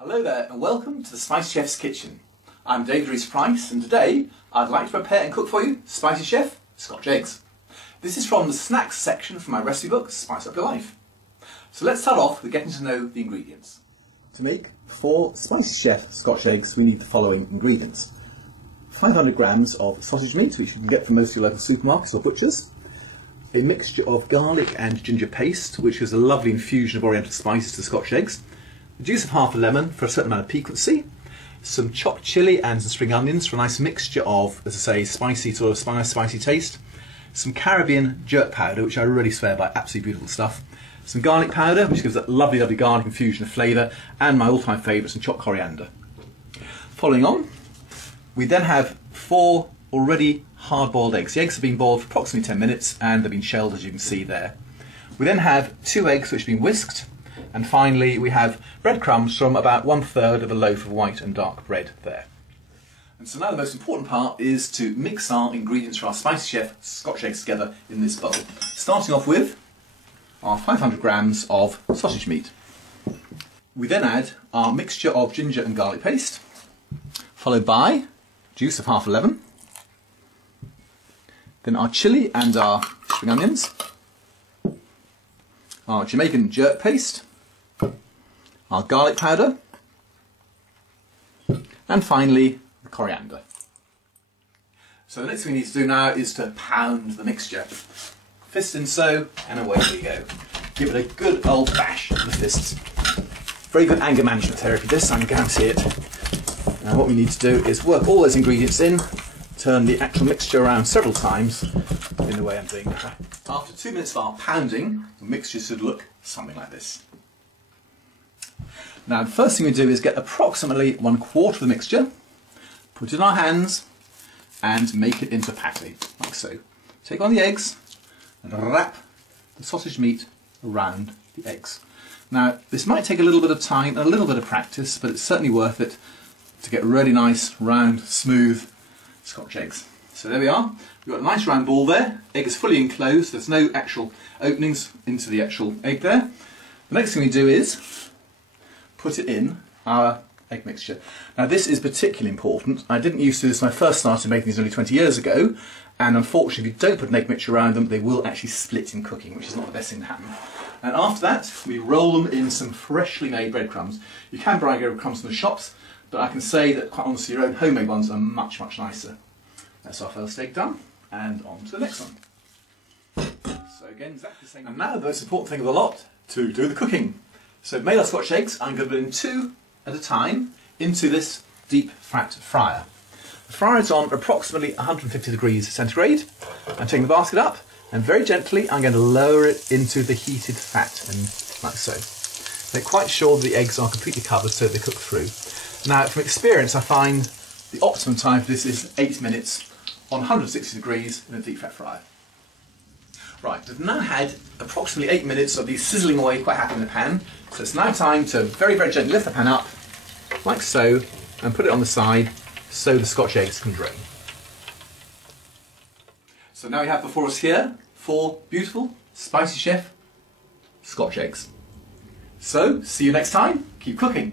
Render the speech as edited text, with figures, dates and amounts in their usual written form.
Hello there and welcome to the Spicy Chef's Kitchen. I'm David Rees-Price and today I'd like to prepare and cook for you Spicy Chef Scotch Eggs. This is from the snacks section from my recipe book, Spice Up Your Life. So let's start off with getting to know the ingredients. To make 4 Spicy Chef Scotch Eggs we need the following ingredients. 500 grams of sausage meat, which you can get from most of your local supermarkets or butchers. A mixture of garlic and ginger paste, which is a lovely infusion of oriental spices to Scotch eggs. The juice of half a lemon for a certain amount of piquancy, some chopped chilli and some spring onions for a nice mixture of, as I say, spicy sort of spicy taste, some Caribbean jerk powder, which I really swear by, absolutely beautiful stuff, some garlic powder, which gives that lovely garlic infusion of flavour, and my all-time favourite, some chopped coriander. Following on, we then have 4 already hard-boiled eggs. The eggs have been boiled for approximately 10 minutes and they've been shelled, as you can see there. We then have 2 eggs which have been whisked. And finally we have breadcrumbs from about 1/3 of a loaf of white and dark bread there. And so now the most important part is to mix our ingredients for our Spicy Chef Scotch Eggs together in this bowl. Starting off with our 500 grams of sausage meat. We then add our mixture of ginger and garlic paste, followed by juice of half a lemon, then our chilli and our spring onions, our Jamaican jerk paste, our garlic powder, and finally the coriander. So the next thing we need to do now is to pound the mixture. Fist in so, and away we go. Give it a good old bash with the fists. Very good anger management therapy this, I can guarantee it. Now what we need to do is work all those ingredients in, turn the actual mixture around several times in the way I'm doing that. After 2 minutes of our pounding, the mixture should look something like this. Now the first thing we do is get approximately 1/4 of the mixture, put it in our hands and make it into a patty, like so. Take on the eggs and wrap the sausage meat around the eggs. Now this might take a little bit of time and a little bit of practice, but it's certainly worth it to get really nice, round, smooth Scotch eggs. So there we are. We've got a nice round ball there. Egg is fully enclosed. There's no actual openings into the actual egg there. The next thing we do is put it in our egg mixture. Now this is particularly important. I didn't used to do this when I first started making these nearly 20 years ago, and unfortunately if you don't put an egg mixture around them, they will actually split in cooking, which is not the best thing to happen. And after that, we roll them in some freshly made breadcrumbs. You can buy breadcrumbs from the shops, but I can say that quite honestly your own homemade ones are much, much nicer. That's our first egg done, and on to the next one. So again, exactly the same. And now the most important thing of the lot, to do the cooking. So I've made our Scotch eggs. I'm going to put in 2 at a time into this deep fat fryer. The fryer is on approximately 150 degrees centigrade. I'm taking the basket up and very gently I'm going to lower it into the heated fat, and like so. Make quite sure the eggs are completely covered so they cook through. Now from experience I find the optimum time for this is 8 minutes on 160 degrees in a deep fat fryer. Right, we've now had approximately 8 minutes of these sizzling away quite happy in the pan, so it's now time to very, very gently lift the pan up, like so, and put it on the side so the Scotch eggs can drain. So now we have before us here 4 beautiful Spicy Chef Scotch eggs. So, see you next time, keep cooking!